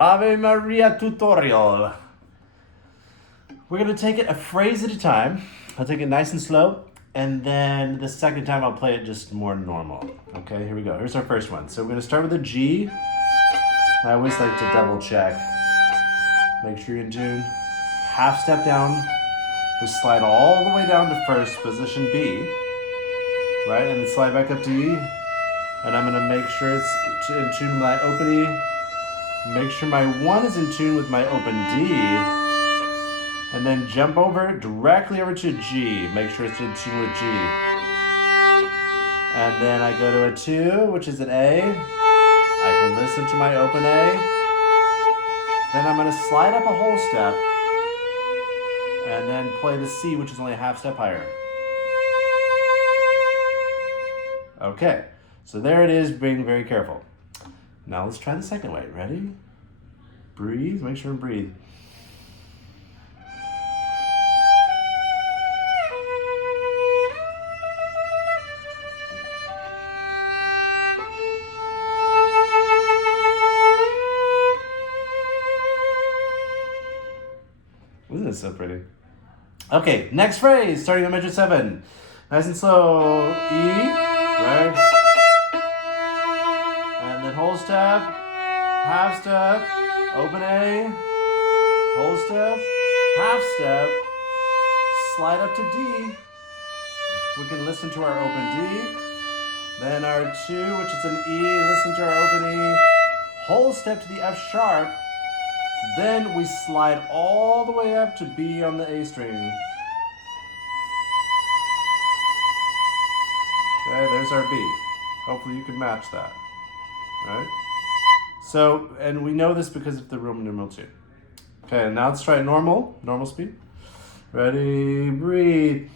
Ave Maria tutorial. We're going to take it a phrase at a time. I'll take it nice and slow. And then the second time I'll play it just more normal. Okay, here we go. Here's our first one. So we're going to start with a G. I always like to double check. Make sure you're in tune. Half step down. We slide all the way down to first, position B. Right, and then slide back up to E. And I'm going to make sure it's in tune with my open E. Make sure my 1 is in tune with my open D. And then jump directly over to G. Make sure it's in tune with G. And then I go to a 2, which is an A. I can listen to my open A. Then I'm going to slide up a whole step. And then play the C, which is only a half step higher. Okay, so there it is, being very careful. Now let's try the second way. Ready? Breathe, make sure and breathe. Isn't this so pretty? Okay, next phrase, starting on measure 7. Nice and slow. E, right? And then whole step, half step, open A, whole step, half step, slide up to D. We can listen to our open D. Then our 2, which is an E, listen to our open E. Whole step to the F sharp. Then we slide all the way up to B on the A string. Okay, there's our B. Hopefully you can match that. Right? So, and we know this because of the Roman numeral 2. Okay, now let's try normal speed. Ready, breathe.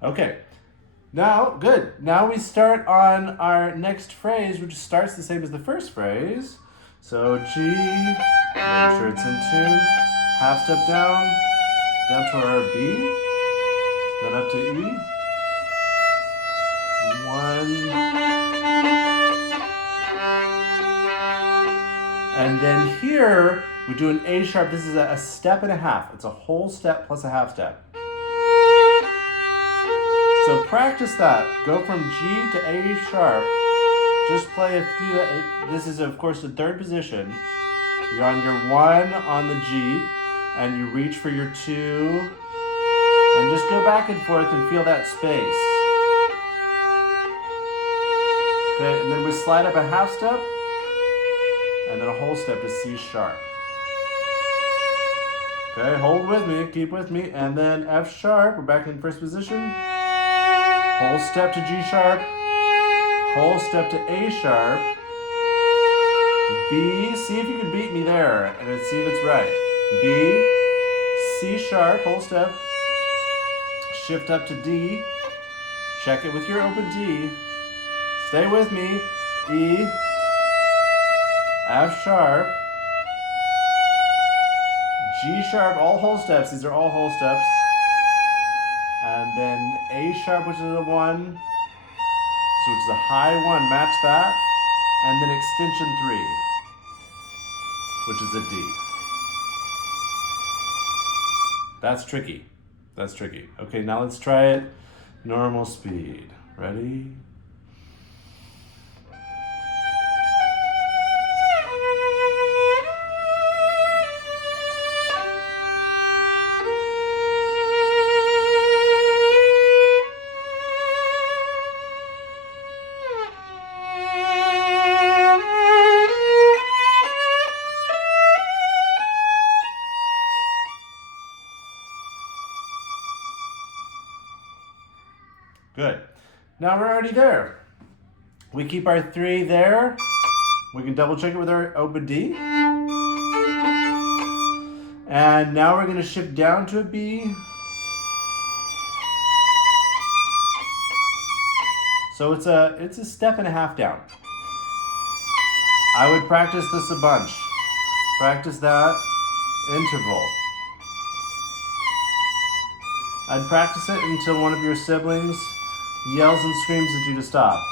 Okay, now, good. Now we start on our next phrase, which starts the same as the first phrase. So G, make sure it's in tune. Half step down to our B, then up to E. 1. And then here, we do an A sharp. This is a step and a half. It's a whole step plus a half step. So practice that. Go from G to A sharp. Just play do that. This is, of course, the third position. You're on your 1 on the G, and you reach for your 2. And just go back and forth and feel that space. Okay, and then we slide up a half step, and then a whole step to C sharp. Okay, hold with me, keep with me, and then F sharp, we're back in first position. Whole step to G sharp, whole step to A sharp, B, see if you can beat me there, and see if it's right. B, C sharp, whole step, shift up to D, check it with your open D, stay with me, E, F sharp, G sharp, all whole steps, these are all whole steps. And then A sharp, which is a 1, so which is a high 1, match that. And then extension 3, which is a D. That's tricky. That's tricky. Okay, now let's try it normal speed. Ready? Good. Now we're already there. We keep our 3 there. We can double check it with our open D. And now we're going to shift down to a B. So it's a step and a half down. I would practice this a bunch. Practice that. interval. I'd practice it until one of your siblings yells and screams at you to stop.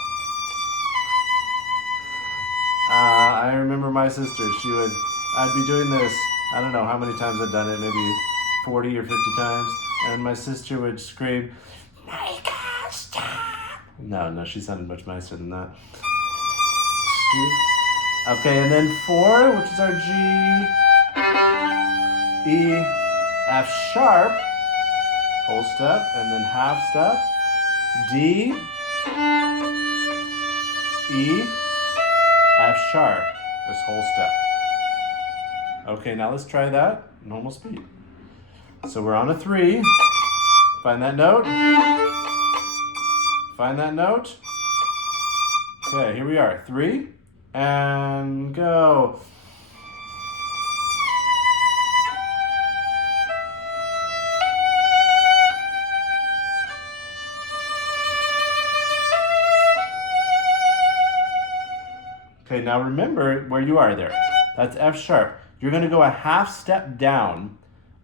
I remember my sister, I'd be doing this, I don't know how many times I'd done it, maybe 40 or 50 times, and my sister would scream, Micah, stop! No, she sounded much nicer than that. Okay, and then 4, which is our G, E, F sharp, whole step, and then half step, D, E, F sharp, this whole step. Okay, now let's try that, normal speed. So we're on a 3, find that note, find that note. Okay, here we are, 3, and go. Okay, now remember where you are there. That's F sharp. You're gonna go a half step down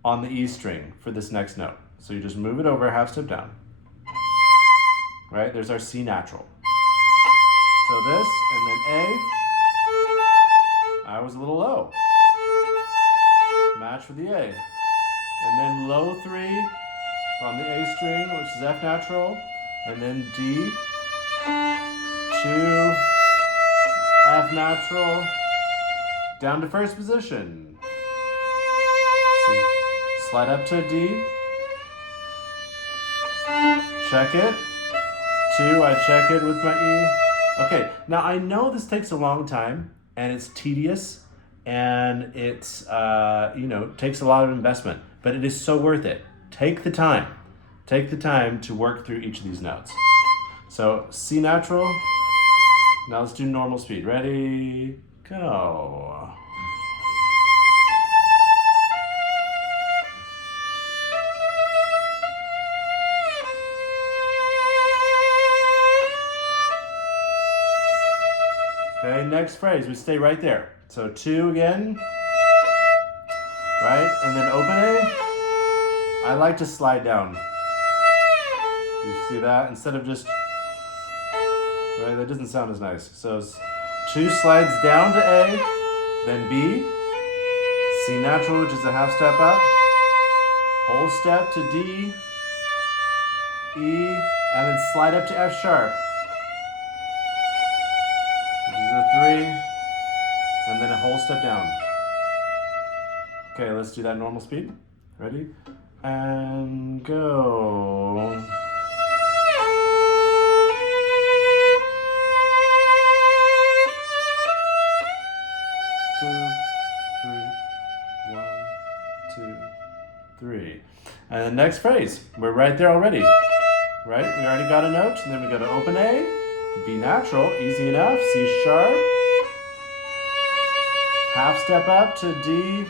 on the E string for this next note. So you just move it over a half step down. Right, there's our C natural. So this, and then A. I was a little low. Match with the A. And then low 3 on the A string, which is F natural. And then D, 2, F natural, down to first position. So slide up to D, check it, 2, I check it with my E. Okay, now I know this takes a long time, and it's tedious, and it's, takes a lot of investment, but it is so worth it. Take the time to work through each of these notes. So C natural. Now let's do normal speed. Ready, go. Okay, next phrase, we stay right there. So 2 again, right? And then open A. I like to slide down. Do you see that? Instead of just, right, that doesn't sound as nice. So 2 slides down to A, then B, C natural, which is a half step up, whole step to D, E, and then slide up to F sharp, which is a 3, and then a whole step down. Okay, let's do that normal speed. Ready? And go. 3. And the next phrase, we're right there already, right? We already got a note, and then we go to open A, B natural, easy enough, C sharp, half step up to D,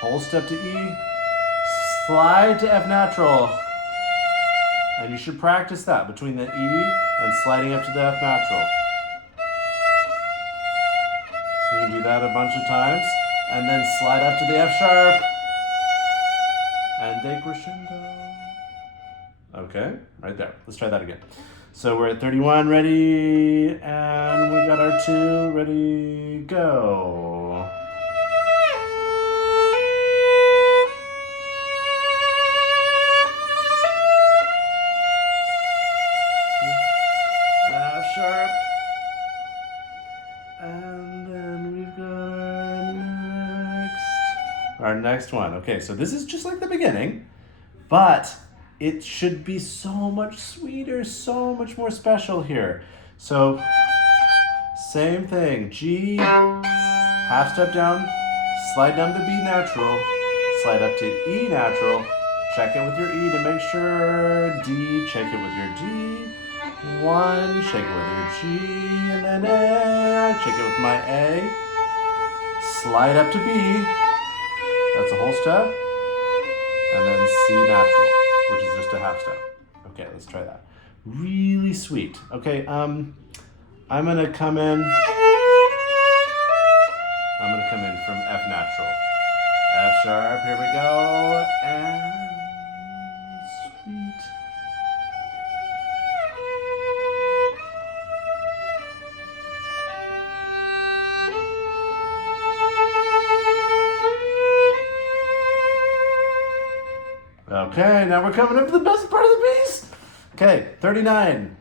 whole step to E, slide to F natural. And you should practice that between the E and sliding up to the F natural. You can do that a bunch of times, and then slide up to the F sharp, and decrescendo. Okay, right there. Let's try that again. So we're at 31, ready, and we got our 2, ready, go. F sharp. And then we've got our next one. Okay, so this is just like the beginning, but it should be so much sweeter, so much more special here. So, same thing, G, half step down, slide down to B natural, slide up to E natural, check it with your E to make sure, D, check it with your D, 1, shake it with your G, and then A, check it with my A, slide up to B, that's a whole step, and then C natural, which is just a half step. Okay, let's try that. Really sweet. Okay, I'm gonna come in from F natural. F sharp, here we go, and sweet. Okay, now we're coming up to the best part of the piece. Okay, 39.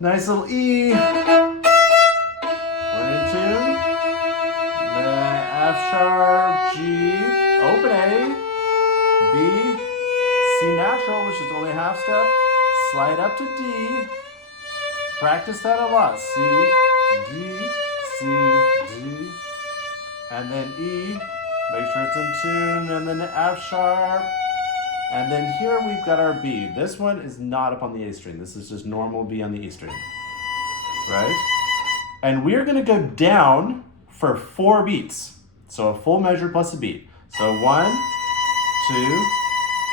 Nice little E. We're in tune. F sharp, G, open A, B, C natural, which is only a half step, slide up to D. Practice that a lot. C, D, C, D, and then E. Make sure it's in tune, and then F sharp. And then here we've got our B. This one is not up on the A string. This is just normal B on the E string, right? And we're gonna go down for 4 beats. So a full measure plus a beat. So 1, 2,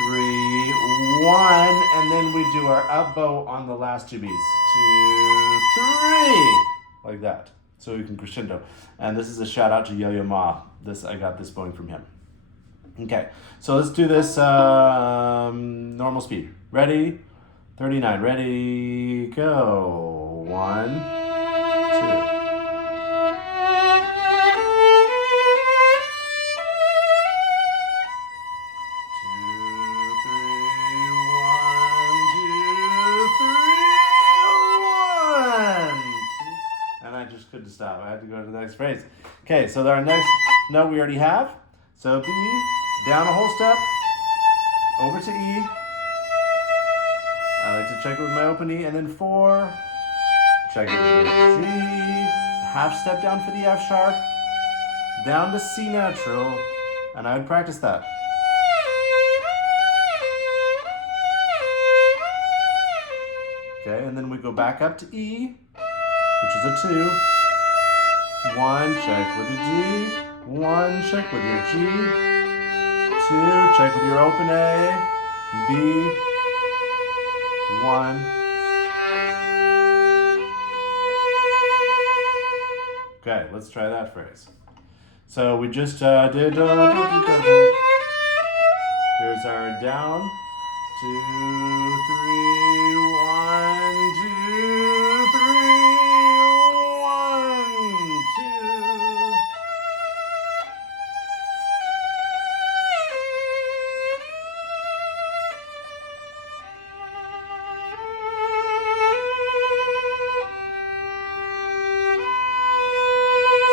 3, 1, and then we do our up bow on the last 2 beats. 2, 3, like that. So we can crescendo. And this is a shout out to Yo-Yo Ma. I got this bowing from him. Okay, so let's do this normal speed. Ready? 39. Ready? Go. 1, 2. Couldn't stop. I had to go to the next phrase. Okay, so our next note we already have. So B, down a whole step, over to E. I like to check it with my open E, and then 4, check it with G, half step down for the F sharp, down to C natural, and I would practice that. Okay, and then we go back up to E, which is a 2. 1, check with your G. 1, check with your G. 2, check with your open A. B. 1. Okay, let's try that phrase. So we just did. Here's our down. 2, 3, 1, 2, 3.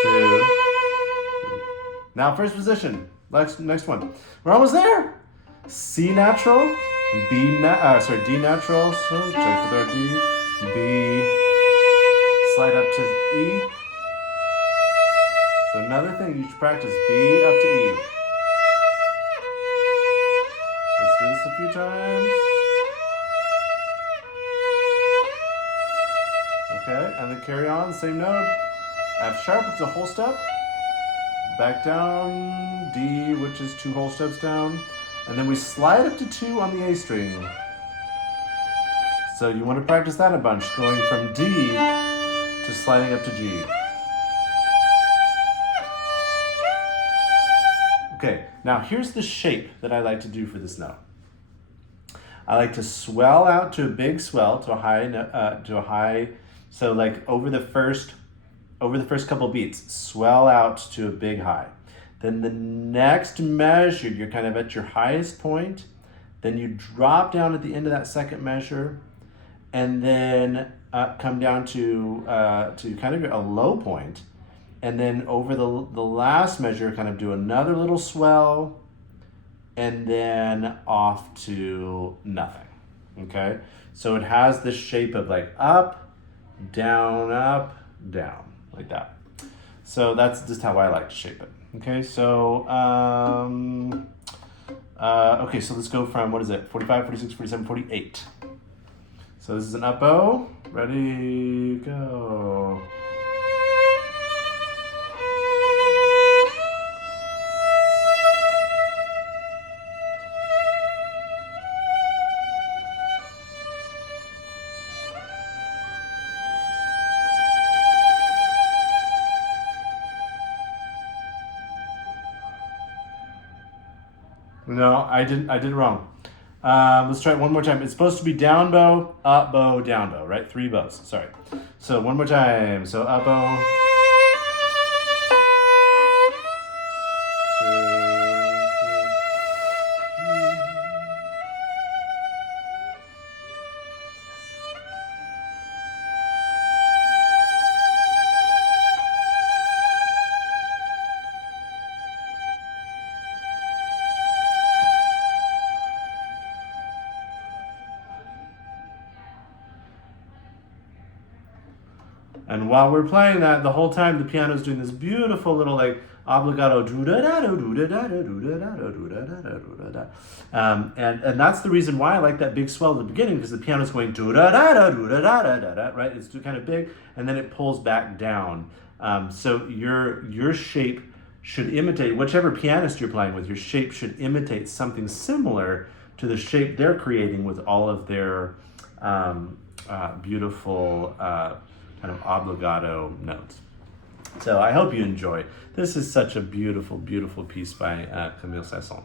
2. Now first position. Next one. We're almost there. C natural, D natural. So check with our D. B. Slide up to E. So another thing you should practice: B up to E. Let's do this a few times. Okay, and then carry on, same note. F sharp, it's a whole step. Back down, D, which is 2 whole steps down. And then we slide up to 2 on the A string. So you want to practice that a bunch, going from D to sliding up to G. Okay, now here's the shape that I like to do for this note. I like to swell out to a big swell, to a high, so like over the first couple beats, swell out to a big high. Then the next measure, you're kind of at your highest point. Then you drop down at the end of that second measure, and then come down to kind of a low point. And then over the last measure, kind of do another little swell, and then off to nothing. Okay? So it has this shape of like up, down, like that. So that's just how I like to shape it. Okay, so okay, so let's go from, what is it, 45, 46, 47, 48. So this is an up bow. Ready, go. No, I didn't. I did it wrong. Let's try it one more time. It's supposed to be down bow, down bow, right? 3 bows. Sorry. So one more time. So up bow. 2, 3. And while we're playing that, the whole time the piano's doing this beautiful little like obligato and that's the reason why I like that big swell at the beginning, because the piano's going right? It's kind of big, and then it pulls back down. So your shape should imitate, whichever pianist you're playing with, your shape should imitate something similar to the shape they're creating with all of their beautiful kind of obligato notes. So I hope you enjoy. This is such a beautiful, beautiful piece by Camille Saint-Saens.